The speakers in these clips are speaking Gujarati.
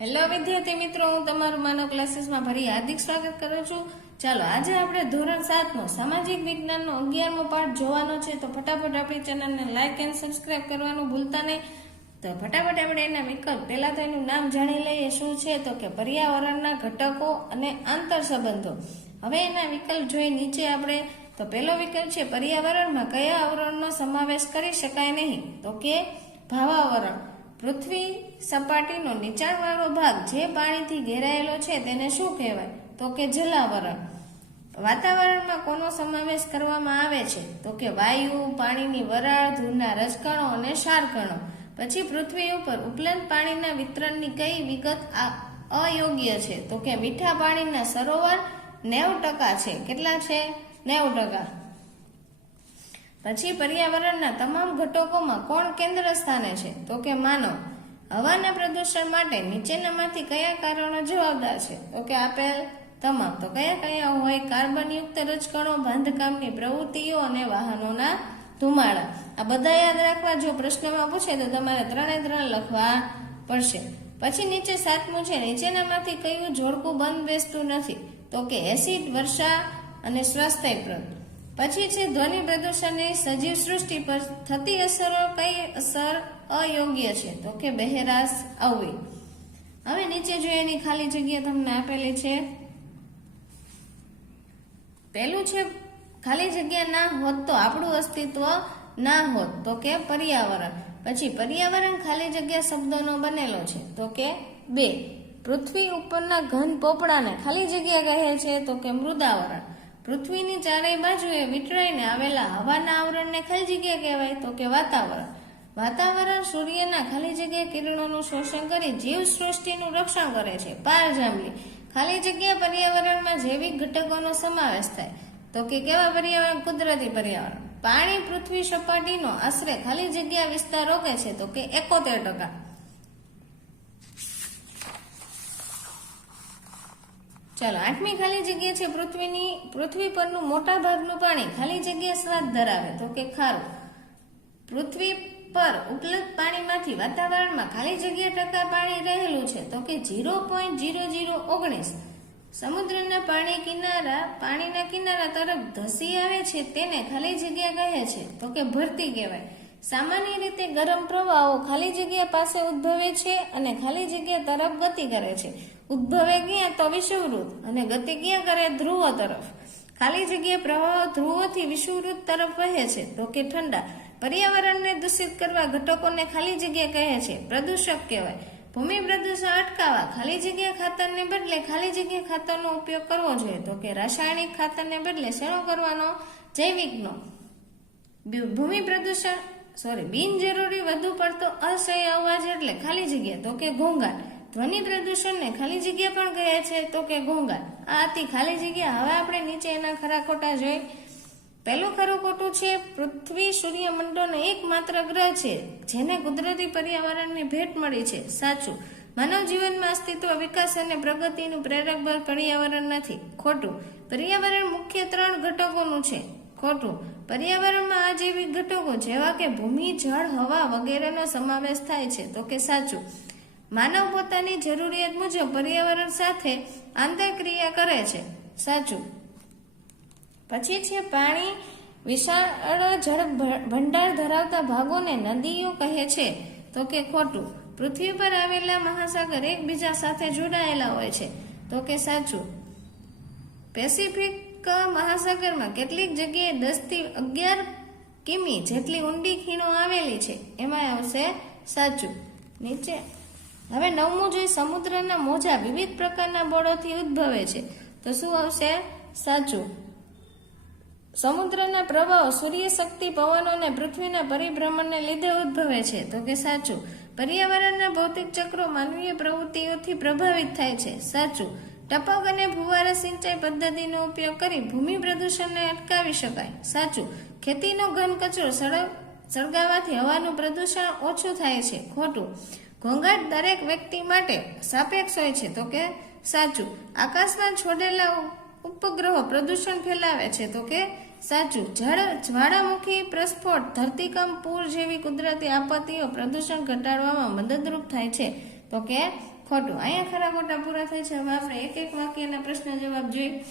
હેલો વિદ્યાર્થી મિત્રો, હું તમારું માનવ ક્લાસીસમાં ફરી હાર્દિક સ્વાગત કરું છું. ચાલો, આજે આપણે ધોરણ 7નો સામાજિક વિજ્ઞાનનો 11મો પાઠ જોવાનો છે. તો ફટાફટ આપણી ચેનલને લાઈક એન્ડ સબસ્ક્રાઇબ કરવાનું ભૂલતા નહીં. તો ફટાફટ આપણે એના વિકલ્પ, પહેલા તો એનું નામ જાણી લઈએ. શું છે? તો કે પર્યાવરણના ઘટકો અને આંતર સંબંધો. હવે એના વિકલ્પ જોઈ નીચે આપણે તો પહેલો વિકલ્પ છે પર્યાવરણમાં કયા આવરણનો સમાવેશ કરી શકાય નહીં? તો કે ભાવાવરણ. પૃથ્વી સપાટીનો નીચાણવાળો ભાગ જે પાણીથી ઘેરાયેલો છે તેને શું કહેવાય? તો કે જલાવરણ. વાતાવરણમાં કોનો સમાવેશ કરવામાં આવે છે? તો કે વાયુ, પાણીની વરાળ, ધૂળના રજકણો અને ક્ષારકણો. પછી પૃથ્વી ઉપર ઉપલબ્ધ પાણીના વિતરણની કઈ વિગત અયોગ્ય છે? તો કે મીઠા પાણીના સરોવર 90% છે. કેટલા છે? 90%. પછી પર્યાવરણના તમામ ઘટકોમાં કોણ કેન્દ્ર સ્થાને છે? તો કે માનવ. હવાના પ્રદૂષણ માટે નીચેનામાંથી કયા કારણો જવાબદાર છે? તો કે આપેલ તમામ. તો કયા કયા હોય? કાર્બનયુક્ત રજકણો, બાંધકામની પ્રવૃત્તિઓ અને વાહનોના ધુમાડા. આ બધા યાદ રાખવા. જો પ્રશ્નમાં પૂછે તો તમારે 3 લખવા પડશે. પછી નીચે 7મું છે, નીચેનામાંથી કયું જોડકું બંધ બેસતું નથી? તો કે એસિડ, વર્ષા અને સ્વાસ્થ્યપ્રદ. પછી છે ધ્વનિ પ્રદૂષણની સજીવ સૃષ્ટિ પર થતી અસરો. કઈ અસર અયોગ્ય છે? તો કે બહેરાશ આવવી. હવે નીચે જોઈએ એની ખાલી જગ્યા તમને આપેલી છે. પહેલું છે ખાલી જગ્યા ના હોત તો આપણું અસ્તિત્વ ના હોત. તો કે પર્યાવરણ. પછી પર્યાવરણ ખાલી જગ્યા શબ્દોનો બનેલો છે. તો કે 2. પૃથ્વી ઉપરના ઘન પોપડાને ખાલી જગ્યા કહે છે. તો કે મૃદાવરણ. પૃથ્વીની ચારેય બાજુએ વીંટળાઈને આવેલા હવાના આવરણને ખાલી જગ્યા કહેવાય. તો કે વાતાવરણ. વાતાવરણ સૂર્યના ખાલી જગ્યા કિરણોનું શોષણ કરી જીવ સૃષ્ટિનું રક્ષણ કરે છે. પારજાંબલી. ખાલી જગ્યા પર્યાવરણમાં જૈવિક ઘટકોનો સમાવેશ થાય. તો કે કેવા પર્યાવરણ? કુદરતી પર્યાવરણ. પાણી પૃથ્વી સપાટીનો આશરે ખાલી જગ્યા વિસ્તાર રોકે છે. તો કે 71%. ચાલો, 8મી ખાલી જગ્યા છે પૃથ્વી પરનું મોટા ભાગનું પાણી ખાલી જગ્યા સ્વાદ ધરાવે. તો કે ખારું. પૃથ્વી પર ઉપલબ્ધ પાણીમાંથી વાતાવરણમાં ખાલી જગ્યા ટકા પાણી રહેલું છે. તો કે 0.0019. સમુદ્રના પાણીના કિનારા તરફ ધસી આવે છે તેને ખાલી જગ્યા કહે છે. તો કે ભરતી કહેવાય. સામાન્ય રીતે ગરમ પ્રવાહો ખાલી જગ્યા પાસે ઉદ્ભવે છે અને ખાલી જગ્યા તરફ ગતિ કરે છે. ઉદ્ભવે ક્યાં? તો વિષુવવૃત્ત. અને ગતિ ક્યાં કરે? ધ્રુવો તરફ. ખાલી જગ્યા પ્રવાહો ધ્રુવોથી વિષુવવૃત્ત તરફ વહે છે. તો કે ઠંડા. પર્યાવરણને દૂષિત કરવા ઘટકોને ખાલી જગ્યા કહે છે. પ્રદૂષક કહેવાય. ભૂમિ પ્રદૂષણ અટકાવવા ખાલી જગ્યા ખાતરને બદલે ખાલી જગ્યા ખાતરનો ઉપયોગ કરવો જોઈએ. તો કે રાસાયણિક ખાતરને બદલે શેનો કરવાનો? જૈવિકનો. ભૂમિ પ્રદૂષણ બિનજરૂરી વધુ પડતો અસહ્ય અવાજ એટલે ખાલી જગ્યા. તો કે ઘોંઘાટ. ધ્વનિ પ્રદૂષણને ખાલી જગ્યા પણ કહે છે. તો કે ઘોંઘાટ. આ હતી ખાલી જગ્યા. હવે આપણે નીચે એના ખરા ખોટા જોઈ. પહેલું ખરું ખોટું છે, પૃથ્વી સૂર્યમંડળનો એકમાત્ર ગ્રહ છે જેને કુદરતી પર્યાવરણની ભેટ મળી છે. સાચું. માનવ જીવનમાં અસ્તિત્વ, વિકાસ અને પ્રગતિનું પ્રેરક બળ પર્યાવરણ નથી. ખોટું. પર્યાવરણ મુખ્ય 3 ઘટકોનું છે. ખોટું. પર્યાવરણમાં અજૈવિક ઘટકો જેવા કે ભૂમિ, જળ, હવા વગેરેનો સમાવેશ થાય છે. તો કે સાચું. માનવ પોતાની જરૂરિયાત મુજબ પર્યાવરણ સાથે આંતરક્રિયા કરે છે. સાચું. પછી છે પાણી વિશાળ જળ ભંડાર ધરાવતા ભાગોને નદીઓ કહે છે. તો કે ખોટું. પૃથ્વી પર આવેલા મહાસાગર એકબીજા સાથે જોડાયેલા હોય છે. તો કે સાચું. પેસિફિક મહાસાગરમાં કેટલીક જગ્યાએ 10 થી 11 કિમી જેટલી ઊંડી ખીણો આવેલી છે. એમાં આવશે સાચું. નીચે હવે 9મું જોઈએ, સમુદ્રના મોજા વિવિધ પ્રકારના બળોથી ઉદ્ભવે છે. તો શું આવશે? સાચું. સમુદ્રના પ્રવાહો સૂર્યશક્તિ, પવનો અને પૃથ્વીના પરિભ્રમણને લીધે ઉદ્ભવે છે. તો કે સાચું. પર્યાવરણના ભૌતિક ચક્રો માનવીય પ્રવૃત્તિઓથી પ્રભાવિત થાય છે. સાચું. ટપક અને ફુવારા સિંચાઈ પદ્ધતિનો ઉપયોગ કરી ભૂમિ પ્રદૂષણને અટકાવી શકાય. સાચું. ખેતીનો ઘન કચરો સળગાવવાથી હવાનું પ્રદૂષણ ઓછું થાય છે. ખોટું. ઘોંઘાટ દરેક વ્યક્તિ માટે સાપેક્ષ હોય છે. તો કે સાચું. આકાશમાં છોડેલા ઉપગ્રહો પ્રદૂષણ ફેલાવે છે. તો કે સાચું. જ્વાળામુખી પ્રસ્ફોટ, ધરતીકંપ, પૂર જેવી કુદરતી આપત્તિઓ પ્રદૂષણ ઘટાડવામાં મદદરૂપ થાય છે. તો કે ખોટું. અહીંયા ખરા ખોટા પૂરા થાય છે. હવે આપણે એક એક વાક્યના પ્રશ્ન જવાબ જોઈએ.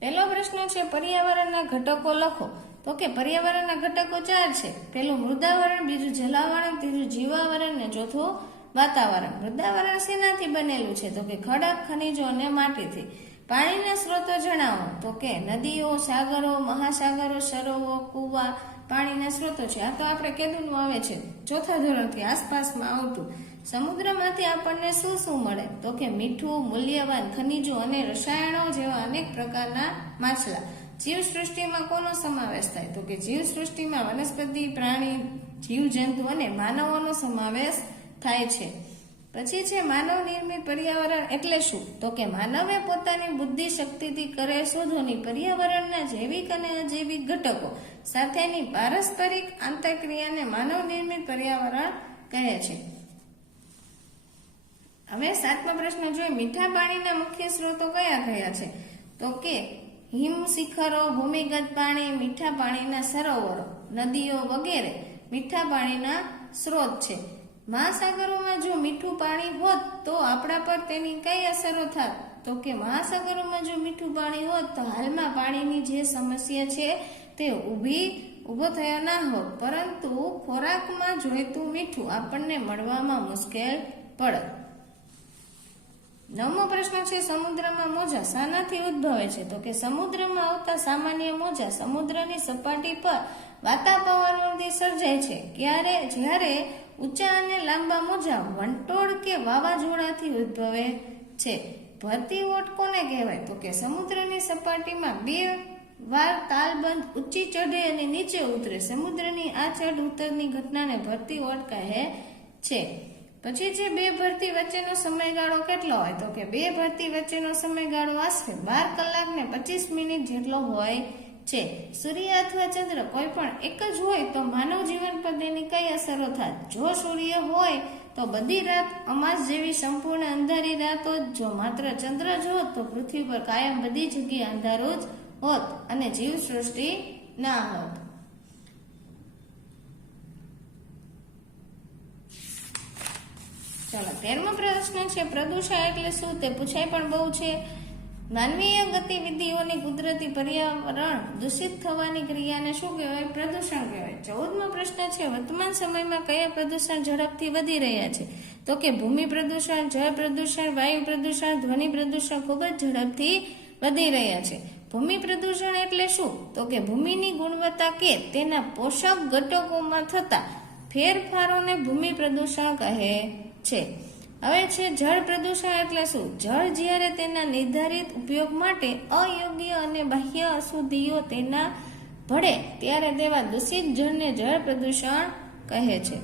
પહેલો પ્રશ્ન છે પર્યાવરણના ઘટકો લખો. તો કે પર્યાવરણના ઘટકો 4 છે. પહેલું મૃદાવરણ, બીજું જલાવરણ, ત્રીજું જીવાવરણ ને ચોથું વાતાવરણ. મૃદાવરણ શેનાથી બનેલું છે? તો કે ખડક, ખનિજો અને માટીથી. પાણીના સ્ત્રોતો જણાવો. તો કે નદીઓ, સાગરો, મહાસાગરો, સરોવરો, કુવા પાણીના સ્ત્રોતો છે. આ તો આપણે કેદુનું આવે છે, ચોથા ધોરણથી આસપાસમાં આવતું. સમુદ્રમાંથી આપણને શું શું મળે? તો કે મીઠું, મૂલ્યવાન ખનિજો અને રસાયણો જેવા અનેક પ્રકારના માછલા. જીવસૃષ્ટિમાં કોનો સમાવેશ થાય? તો કે જીવસૃષ્ટિમાં વનસ્પતિ, પ્રાણી, જીવજંતુ અને માનવોનો સમાવેશ થાય છે. પછી છે માનવ નિર્મિત પર્યાવરણ એટલે શું? તો કે માનવે પોતાની બુદ્ધિ શક્તિથી કરે શોધોની પર્યાવરણના જૈવિક અને અજૈવિક ઘટકો સાથેની પારસ્પરિક આંતરક્રિયાને માનવ નિર્મિત પર્યાવરણ કહે છે. હવે 7મો પ્રશ્ન જોઈએ. મીઠા પાણીના મુખ્ય સ્ત્રોતો કયા કયા છે? તો કે હિમ શિખરો, ભૂમિગત પાણી, મીઠા પાણીના સરોવરો, નદીઓ વગેરે મીઠા પાણીના સ્ત્રોત છે. મહાસાગરોમાં જો મીઠું પાણી હોત તો આપણા પર તેની કઈ અસરો થાત? તો કે મહાસાગરોમાં જો મીઠું પાણી હોત તો હાલમાં પાણીની જે સમસ્યા છે તે ઊભો થયો ના હોત, પરંતુ ખોરાકમાં જોઈતું મીઠું આપણને મળવામાં મુશ્કેલ પડે. 9મો પ્રશ્ન છે સમુદ્રમાં મોજા શાનાથી ઉદ્ભવે છે? તો કે સમુદ્રમાં આવતા સામાન્ય મોજા સમુદ્રની સપાટી પર વાતાવરણથી સર્જાય છે. જ્યારે ઊંચા અને લાંબા મોજા વંટોળ કે વાવાઝોડાથી ઉદ્ભવે છે. ભરતી ઓટ કોને કહેવાય? તો કે સમુદ્રની સપાટીમાં 2 વાર તાલબંધ ઊંચી ચઢે અને નીચે ઉતરે સમુદ્રની આ ચઢ ઉતરની ઘટનાને ભરતી ઓટ કહે છે. પછી છે 2 ભરતી વચ્ચેનો સમયગાળો કેટલો હોય? તો કે 2 ભરતી વચ્ચેનો સમયગાળો આશરે 12 કલાક ને 25 મિનિટ જેટલો હોય છે. સૂર્ય અથવા ચંદ્ર કોઈ પણ એક જ હોય તો માનવ જીવન પર તેની કઈ અસરો થાય? જો સૂર્ય હોય તો બધી રાત અમાસ જેવી સંપૂર્ણ અંધારી રાત હોત. જો માત્ર ચંદ્ર જ હોત તો પૃથ્વી પર કાયમ બધી જગ્યાએ અંધારું જ હોત અને જીવસૃષ્ટિ ના હોત. ચાલો 13મો પ્રશ્ન છે પ્રદૂષણ એટલે શું? તે પૂછાય પણ બહુ છે. માનવીય ગતિવિધિઓની કુદરતી પર્યાવરણ દૂષિત થવાની ક્રિયાને શું કહેવાય? પ્રદૂષણ કહેવાય. 14મો પ્રશ્ન છે વર્તમાન સમયમાં કયા પ્રદૂષણ ઝડપથી વધી રહ્યા છે? તો કે ભૂમિ પ્રદૂષણ, જળ પ્રદૂષણ, વાયુ પ્રદૂષણ, ધ્વનિ પ્રદૂષણ ખૂબ જ ઝડપથી વધી રહ્યા છે. ભૂમિ પ્રદૂષણ એટલે શું? તો કે ભૂમિની ગુણવત્તા કે તેના પોષક ઘટકોમાં થતા ફેરફારોને ભૂમિ પ્રદૂષણ કહે છે. હવે છે જળ પ્રદૂષણ એટલે શું? જળ જ્યારે તેના નિર્ધારિત ઉપયોગ માટે અયોગ્ય અને બાહ્ય અશુદ્ધિઓ તેના ભળે ત્યારે તેવા દૂષિત જળને જળ પ્રદૂષણ કહે છે.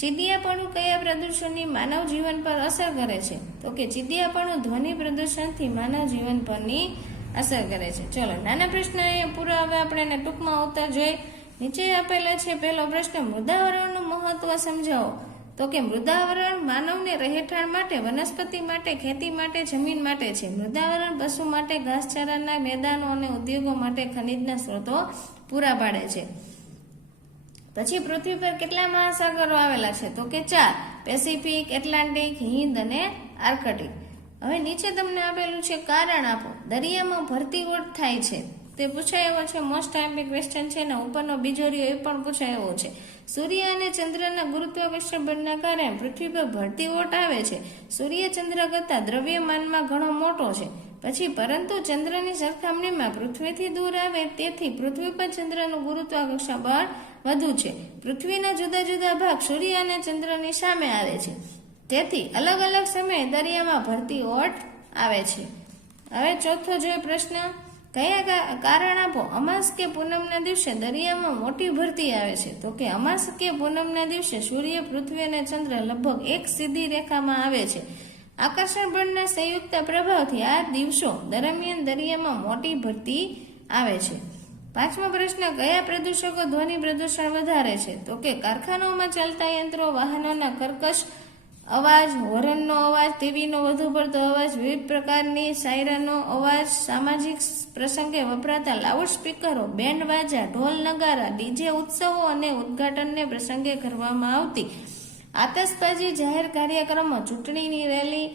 ચીડિયાપણું કયા પ્રદૂષણની માનવ જીવન પર અસર કરે છે? તો કે ચીડિયાપણું ધ્વનિ પ્રદૂષણથી માનવ જીવન પરની અસર કરે છે. ચલો નાના પ્રશ્ન અહીંયા પૂરા. હવે આપણે એને ટૂંકમાં ઉત્તર જોઈ. નીચે આપેલા છે. પહેલો પ્રશ્ન મૃદાવરણનું મહત્વ સમજાવો. તો કે મૃદાવરણ માનવને રહેઠાણ માટે, વનસ્પતિ માટે, ખેતી માટે, જમીન માટે છે. મૃદાવરણ પશુ માટે ઘાસચારાના મેદાનો અને ઉદ્યોગો માટે ખનિજના સ્ત્રોતો પૂરા પાડે છે. પછી પૃથ્વી પર કેટલા મહાસાગરો આવેલા છે? તો કે 4: પેસિફિક, એટલાન્ટિક, હિન્દ અને આર્કટિક. હવે નીચે તમને આપેલું છે કારણ આપો. દરિયામાં ભરતી ઓટ થાય છે તે પૂછાયો છે. મોસ્ટ આઈમ્પી ક્વેશ્ચન છે ને ઉપરનો બીજો રહ્યો એ પણ પૂછાયો છે. સૂર્ય અને ચંદ્રના ગુરુત્વાકર્ષણ બળના કારણે પૃથ્વી પર ભરતી ઓટ આવે છે. સૂર્ય ચંદ્ર કરતા દ્રવ્યમાનમાં ઘણો મોટો છે. પછી પરંતુ ચંદ્રની સરખામણીમાં પૃથ્વીથી દૂર આવે તેથી પૃથ્વી પર ચંદ્રનું ગુરુત્વાકર્ષણ બળ વધુ છે. પૃથ્વીના જુદા જુદા ભાગ સૂર્ય અને ચંદ્રની સામે આવે છે. તેથી અલગ અલગ સમયે દરિયામાં ભરતી ઓટ આવે છે. હવે ચોથો જોઈએ પ્રશ્ન. કયા કારણ આપો. અમાસ કે પૂનમના દિવસે દરિયામાં મોટી ભરતી આવે છે? તો કે અમાસ કે પૂનમના દિવસે સૂર્ય, પૃથ્વી અને ચંદ્ર લગભગ એક સીધી રેખામાં આવે છે. આકર્ષણ બળના સંયુક્ત પ્રભાવથી આ દિવસો દરમિયાન દરિયામાં મોટી ભરતી આવે છે. 5મો પ્રશ્ન. કયા પ્રદૂષકો ધ્વનિ પ્રદૂષણ વધારે છે? તો કે કારખાનાઓમાં ચાલતા યંત્રો, વાહનોના કર્કશ અવાજ, હોર્નનો અવાજ, ટીવીનો વધુ પડતો અવાજ, વિવિધ પ્રકારની સાયરનનો અવાજ, સામાજિક પ્રસંગે વપરાતા લાઉડ સ્પીકરો, બેન્ડ વાજા, ઢોલ નગારા, ડીજે, ઉત્સવો અને ઉદ્ઘાટનને પ્રસંગે કરવામાં આવતી આતશબાજી, જાહેર કાર્યક્રમો, ચૂંટણીની રેલી,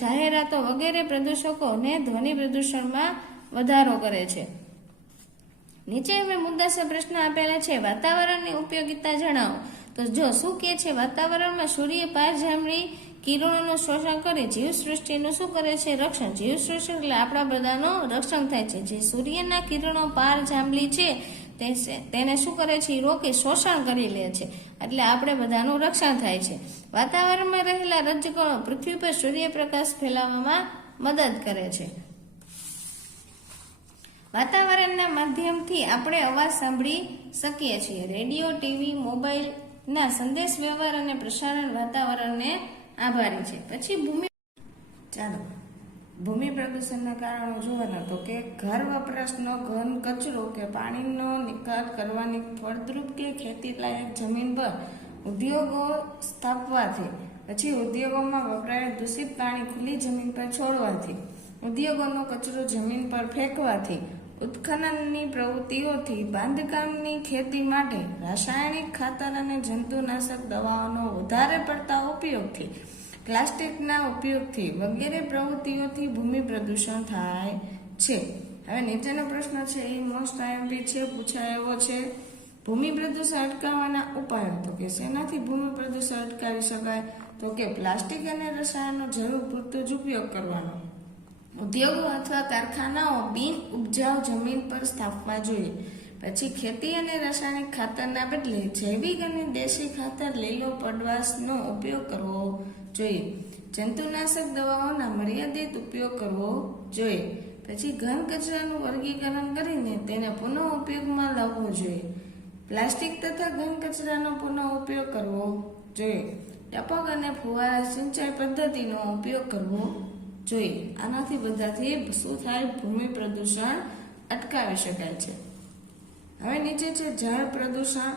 જાહેરાતો વગેરે પ્રદૂષકોને ધ્વનિ પ્રદૂષણમાં વધારો કરે છે. નીચે અમે મુદ્દાસર પ્રશ્ન આપેલા છે. વાતાવરણની ઉપયોગિતા જણાવો. તો જો શું કે છે, વાતાવરણમાં સૂર્ય પારજાંબી કિરણોનું શોષણ કરી જીવસૃષ્ટિનું શું કરે છે? રક્ષણ. જીવસૃષ્ટિ એટલે આપણા બધાનું રક્ષણ થાય છે. જે સૂર્યના કિરણો પારજાંબી છે તેને શું કરે છે? રોકી શોષણ કરી લે છે, એટલે આપણે બધાનું રક્ષણ થાય છે. વાતાવરણમાં રહેલા રજકણો પૃથ્વી પર સૂર્યપ્રકાશ ફેલાવવામાં મદદ કરે છે. વાતાવરણના માધ્યમથી આપણે અવાજ સાંભળી શકીએ છીએ. રેડિયો, ટીવી, મોબાઈલના સંદેશ વ્યવહાર અને પ્રસારણ વાતાવરણને આભારી છે. પછી ભૂમિ પ્રદૂષણના કારણો જોવાના. તો કે ઘર વપરાશનો ઘન કચરો કે પાણીનો નિકાલ કરવાની ફળદ્રુપ કે ખેતીલાયક જમીન પર ઉદ્યોગો સ્થાપવાથી, પછી ઉદ્યોગોમાં વપરાયેલ દૂષિત પાણી ખુલ્લી જમીન પર છોડવાથી, ઉદ્યોગોનો કચરો જમીન પર ફેંકવાથી, ઉત્ખનનની પ્રવૃત્તિઓથી, બાંધકામની ખેતી માટે રાસાયણિક ખાતર અને જંતુનાશક દવાઓનો વધારે પડતા ઉપયોગથી, પ્લાસ્ટિકના ઉપયોગથી વગેરે પ્રવૃત્તિઓથી ભૂમિ પ્રદૂષણ થાય છે. હવે નીચેનો પ્રશ્ન છે એ મોસ્ટ આઈએમપી છે, પૂછાય એવો છે. ભૂમિ પ્રદૂષણ અટકાવવાના ઉપાયો. તો કે શેનાથી ભૂમિ પ્રદૂષણ અટકાવી શકાય? તો કે પ્લાસ્ટિક અને રસાયણનો જરૂર પૂરતો જ ઉપયોગ કરવાનો. ઉદ્યોગો અથવા કારખાનાઓ બિન ઉપજાઉ જમીન પર સ્થાપવા જોઈએ. પછી ખેતી અને રાસાયણિક ખાતરના બદલે જૈવિક અને દેશી ખાતર લીલો પડવાશનો ઉપયોગ કરવો જોઈએ. જંતુનાશક દવાઓના મર્યાદિત ઉપયોગ કરવો જોઈએ. પછી ઘન કચરાનું વર્ગીકરણ કરીને તેને પુનઃ ઉપયોગમાં લાવવો જોઈએ. પ્લાસ્ટિક તથા ઘન કચરાનો પુનઃ ઉપયોગ કરવો જોઈએ. ટપક અને ફુવારા સિંચાઈ પદ્ધતિનો ઉપયોગ કરવો જોઈએ. આનાથી બધાથી શું થાય? ભૂમિ પ્રદૂષણ અટકાવી શકાય છે. હવે નીચે છે જળ પ્રદૂષણ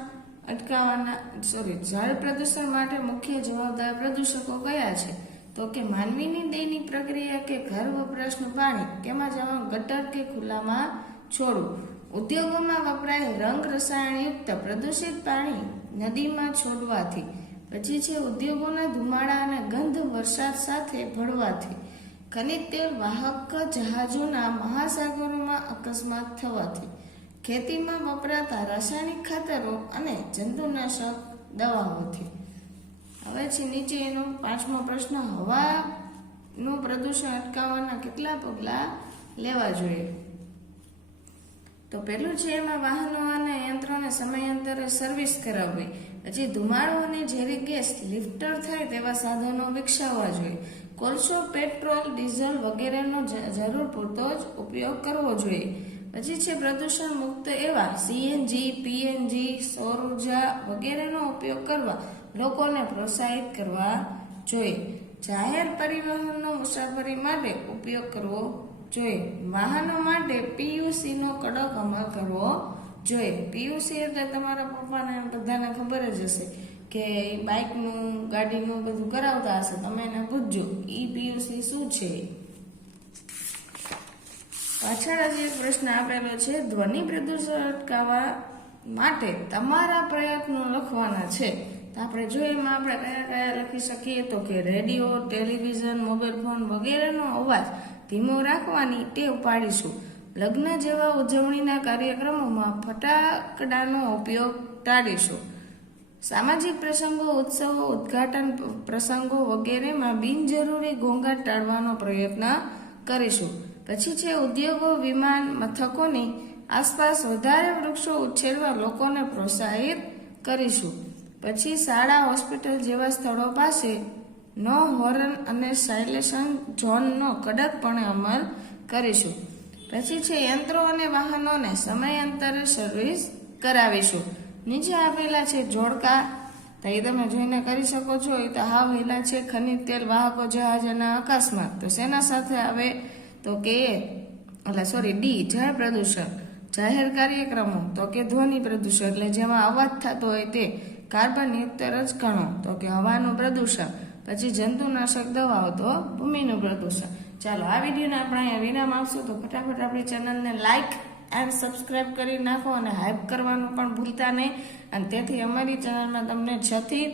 જળ પ્રદૂષણ માટે મુખ્ય જવાબદાર પ્રદૂષકો કયા છે? તો કે માનવીની દૈનિક પ્રક્રિયા કે ઘર વપરાશનું પાણી તેમાં જવા ગટર કે ખુલ્લામાં છોડવું, ઉદ્યોગોમાં વપરાય રંગ રસાયણયુક્ત પ્રદૂષિત પાણી નદીમાં છોડવાથી, પછી છે ઉદ્યોગોના ધુમાડા અને ગંધ વરસાદ સાથે ભળવાથી, ખનિજ તેલ વાહક જહાજોના મહાસાગરોમાં અકસ્માત થવાથી, ખેતીમાં વપરાતા રાસાયણિક ખાતરો અને જંતુનાશક દવાઓથી. હવે છે નીચે એનો 5મો પ્રશ્ન. હવાનું પ્રદૂષણ અટકાવવાના કેટલા પગલાં લેવા જોઈએ? તો પહેલું છે એમાં વાહનો અને યંત્રોને સમયાંતરે સર્વિસ કરાવવી. પછી ધુમાડો અને ઝેરી ગેસ લિફ્ટર થાય તેવા સાધનો વિકસાવવા જોઈએ. કોલસો, પેટ્રોલ, ડીઝલ વગેરેનો જરૂર પૂરતો જ ઉપયોગ કરવો જોઈએ. પછી છે પ્રદૂષણ મુક્ત એવા સીએનજી, પીએનજી, સૌર ઉર્જા વગેરેનો ઉપયોગ કરવા લોકોને પ્રોત્સાહિત કરવા જોઈએ. જાહેર પરિવહનનો મુસાફરી માટે ઉપયોગ કરવો જોઈએ. વાહનો માટે પીયુસીનો કડક અમલ કરવો જોઈએ. પીયુસી એટલે તમારા પપ્પાને બધાને ખબર જ હશે કે બાઇકનું, ગાડીનું બધું કરાવતા હશે, તમે એને પૂછજો ઈ પીયુસી શું છે. પાછળ જ એક પ્રશ્ન આપેલો છે. ધ્વનિ પ્રદૂષણ અટકાવવા માટે તમારા પ્રયત્નો લખવાના છે. તો આપણે જો એમાં આપણે કયા કયા લખી શકીએ? તો કે રેડિયો, ટેલિવિઝન, મોબાઈલ ફોન વગેરેનો અવાજ ધીમો રાખવાની ટેવ પાડીશું. લગ્ન જેવા ઉજવણીના કાર્યક્રમોમાં ફટાકડાનો ઉપયોગ ટાળીશું. સામાજિક પ્રસંગો, ઉત્સવો, ઉદ્ઘાટન પ્રસંગો વગેરેમાં બિનજરૂરી ઘોંઘાટ ટાળવાનો પ્રયત્ન કરીશું. પછી છે ઉદ્યોગો, વિમાન મથકોની આસપાસ વધારે વૃક્ષો ઉછેરવા લોકોને પ્રોત્સાહિત કરીશું. પછી શાળા, હોસ્પિટલ જેવા સ્થળો પાસે નો હોર્ન અને સાયલેશન ઝોનનો કડકપણે અમલ કરીશું. પછી છે યંત્રો અને વાહનોને સમયાંતરે સર્વિસ કરાવીશું. નીચે આપેલા છે જોડકા, તો એ તમે જોઈને કરી શકો છો. એ તો હાવ હેલા છે. ખનિજ તેલ, વાહકો, જહાજ અને અકસ્માત. તો શેના સાથે આવે? તો કે ડી જળ પ્રદૂષણ. જાહેર કાર્યક્રમો તો કે ધ્વનિ પ્રદૂષણ એટલે જેમાં અવાજ થતો હોય તે. કાર્બન યુક્ત રજકણો તો કે હવાનું પ્રદૂષણ. પછી જંતુનાશક દવાઓ તો ભૂમિનું પ્રદૂષણ. ચાલો આ વિડીયોને આપણે અહીંયા વિરામ આપશું. તો ફટાફટ આપણી ચેનલને લાઈક એન્ડ સબસ્ક્રાઇબ કરી નાખો અને હાઇપ કરવાનું પણ ભૂલતા નહીં. અને તેથી અમારી ચેનલમાં તમને 6 થી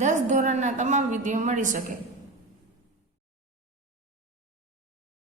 10 ધોરણના તમામ વિડીયો મળી શકે.